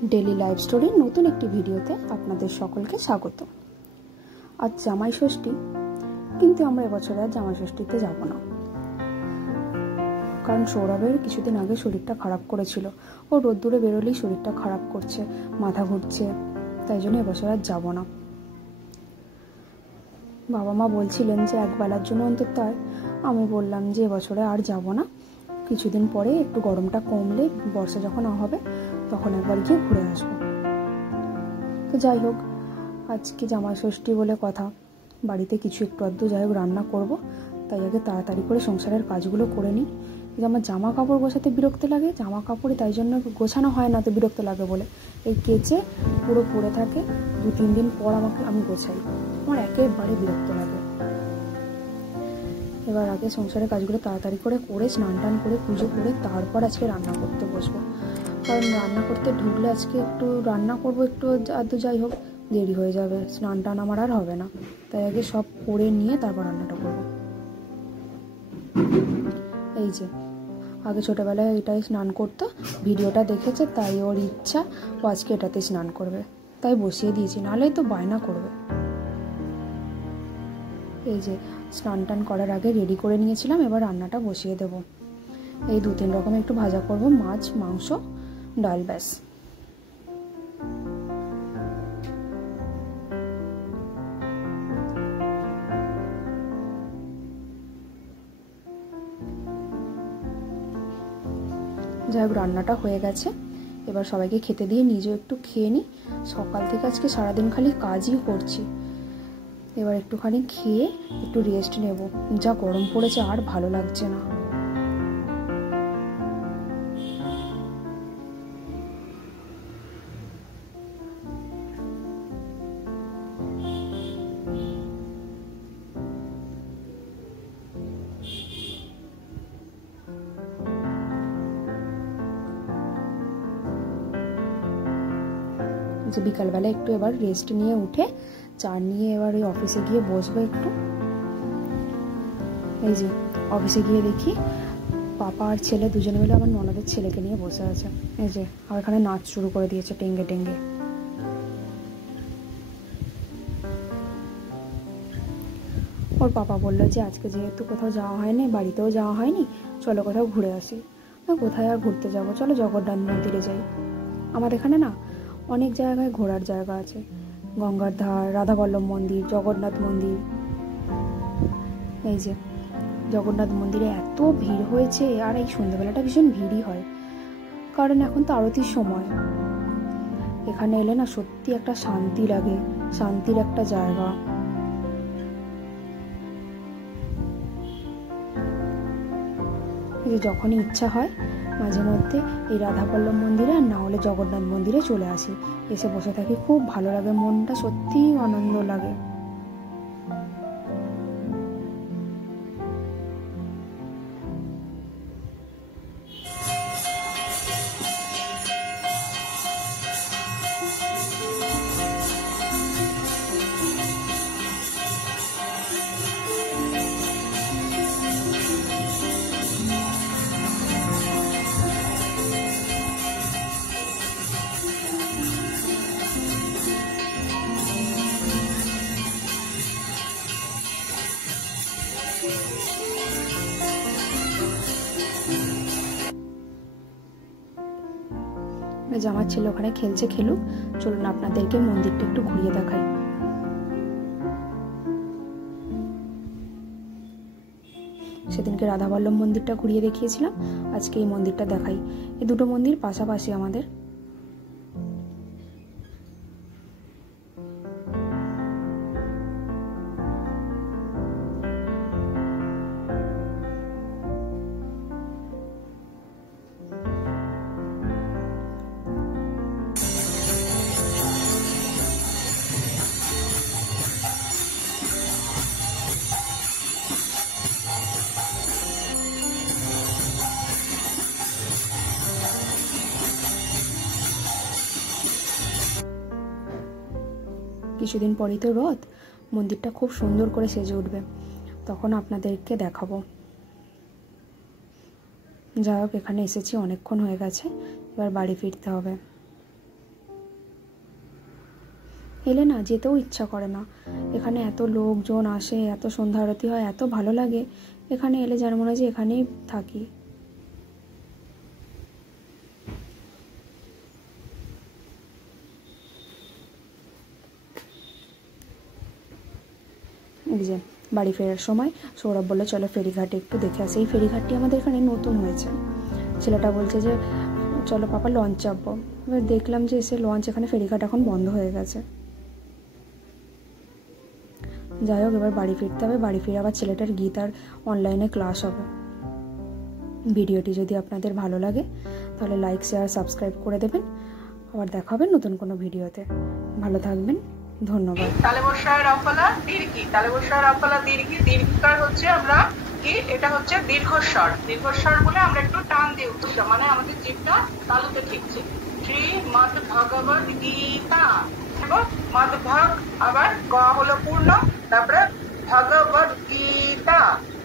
Daily life story नतून एक भिडियोते आपनादेर सकलके स्वागत। आज जामाई षष्ठी, किन्तु आमरा এবছর আর জামাই ষষ্ঠীতে যাব না, কারণ সৌরভের কিছুদিন আগে শরীরটা খারাপ করেছিল। ও রোদ্দুরে বেরোলেই শরীরটা খারাপ করছে, মাথা ঘুরছে, তাই জন্য এবছর আর যাব না। বাবা মা বলছিলেন যে একবেলার জন্য অন্তত হয়। আমি বললাম যে এবছরে আর যাব না, কিছুদিন পরে একটু গরমটা কমলে, বর্ষা যখন হবে তখন একবার গিয়ে ঘুরে আসবো। তো যাই হোক, আজকে জামাই ষষ্ঠী বলে কথা, বাড়িতে কিছু একটু আধটু যাই হোক রান্না করব, তাই আগে তাড়াতাড়ি করে সংসারের কাজগুলো করে নিই। যে আমার জামা কাপড় গোছাতে বিরক্ত লাগে, জামা কাপড়ে তাই জন্য গোছানো হয় না, তো বিরক্ত লাগে বলে এই কেচে পুরো পড়ে থাকে, 2-3 দিন পর আমি গোছাই, আমার একেবারে বিরক্ত লাগে। এবার আগে সংসারের কাজগুলো তাড়াতাড়ি করে স্নান টান করে পুজো করে তারপর আজকে রান্না করতে বসবো। কারণ রান্না করতে ঢুকলে আজকে একটু রান্না করবো, একটু আধটু যাই হোক দেরি হয়ে যাবে, স্নান টান আমার আর হবে না, তাই আগে সব করে নিয়ে তারপর রান্নাটা করবো। এই যে আগে ছোটোবেলায় এটাই স্নান করতো, ভিডিওটা দেখেছে তাই ওর ইচ্ছা ও আজকে এটাতে স্নান করবে, তাই বসিয়ে দিয়েছি, নাহলে তো বায়না করবে। এই যে স্নান টান করার আগে রেডি করে নিয়েছিলাম, এবার রান্নাটা বসিয়ে দেব। এই 2-3 রকমের একটু ভাজা করব, মাছ, মাংস, ডাল, ব্যাস। যাই হোক রান্নাটা হয়ে গেছে, এবার সবাইকে খেতে দিয়ে নিজেও একটু খেয়ে নিই। সকাল থেকে আজকে সারাদিন খালি কাজই করছি, এবার একটুখানি খেয়ে একটু রেস্ট নেব, যা গরম পড়েছে আর ভালো লাগছে না। যে বিকালবেলা একটু এবার রেস্ট নিয়ে উঠে চা নিয়ে এবার ওই অফিসে গিয়ে বসবো একটু। এই যে অফিসে গিয়ে দেখি পাপা আর ছেলে দুজনে মিলে আমার ননদের ছেলেকে নিয়ে বসে আছে। এই যে আর এখানে নাচ শুরু করে দিয়েছে টেঙ্গে টেঙ্গে। ওর পাপা বললো যে আজকে যেহেতু কোথাও যাওয়া হয়নি, বাড়িতেও যাওয়া হয়নি, চলো কোথাও ঘুরে আসি। কোথায় আর ঘুরতে যাবো, চলো জগন্নাথ মন্দিরে যাই। আমার এখানে না অনেক জায়গায় ঘোরার জায়গা আছে, গঙ্গার ধার, রাধাবল্লভ মন্দির, জগন্নাথ মন্দির। এই যে জগন্নাথ মন্দিরে এত ভিড় হয়েছে, আর এই সন্ধ্যাবেলাটা ভীষণ ভিড়ই হয়, কারণ এখন তো আরতির সময়। এখানে এলে না সত্যি একটা শান্তি লাগে, শান্তির একটা জায়গা। এই যে যখনই ইচ্ছা হয় মাঝে মধ্যে এই রাধাবল্লভ মন্দিরে আর না হলে জগন্নাথ মন্দিরে চলে আসি, এসে বসে থাকি, খুব ভালো লাগে, মনটা সত্যিই আনন্দ লাগে। আমার ছেলে ওখানে খেলছে, খেলুক, চলুন আপনাদেরকে মন্দিরটা একটু ঘুরিয়ে দেখাই। সেদিনকে রাধাবল্লভ মন্দিরটা ঘুরিয়ে দেখিয়েছিলাম, আজকে এই মন্দিরটা দেখাই। এই দুটো মন্দির পাশাপাশি আমাদের। কিছুদিন পরেই তো রথ, মন্দিরটা খুব সুন্দর করে সেজে উঠবে, তখন আপনাদেরকে দেখাবো। যাই হোক এখানে এসেছি অনেকক্ষণ হয়ে গেছে, এবার বাড়ি ফিরতে হবে। এলে না যেতেও ইচ্ছা করে না। এখানে এত লোকজন আসে, এত সন্ধ্যা আরতি হয়, এত ভালো লাগে। এখানে এলে যেন মনে হয় যে এখানেই থাকি। এই যে বাড়ি ফেরার সময় সৌরভ বললো চলো ফেরিঘাটে একটু দেখে আসি। এই ফেরিঘাটটি আমাদের এখানে নতুন হয়েছে। ছেলেটা বলছে যে চলো পাপা লঞ্চ চাপবো। এবার দেখলাম যে এসে লঞ্চ, এখানে ফেরিঘাট এখন বন্ধ হয়ে গেছে। যাই হোক, এবার বাড়ি ফিরতে হবে। বাড়ি ফিরে আবার ছেলেটার গীতার অনলাইনে ক্লাস হবে। ভিডিওটি যদি আপনাদের ভালো লাগে তাহলে লাইক, শেয়ার, সাবস্ক্রাইব করে দেবেন। আবার দেখা হবে নতুন কোনো ভিডিওতে। ভালো থাকবেন, ধন্যবাদ। তালেবস্বর রফলা দীর্ঘি, তালেবস্বর রফলা দীর্ঘি, দীর্ঘিকার হচ্ছে আমরা কি, এটা হচ্ছে দীর্ঘস্বর। দীর্ঘস্বর বলে আমরা একটু টান দিয়ে উঠছি, মানে আমাদের জিভটা তালুতে ঠিকছে। শ্রীমদ্ ভগবদ গীতা, মদ ভগ, আবার গ হলো পূর্ণ, তারপরে ভগবদ গীতা,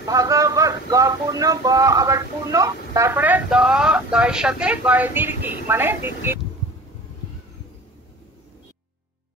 ভগবদ গ পূর্ণ, গ আবার পূর্ণ, তারপরে দ, দয়ের সাথে গয়ে দীর্ঘি, মানে দীর্ঘি।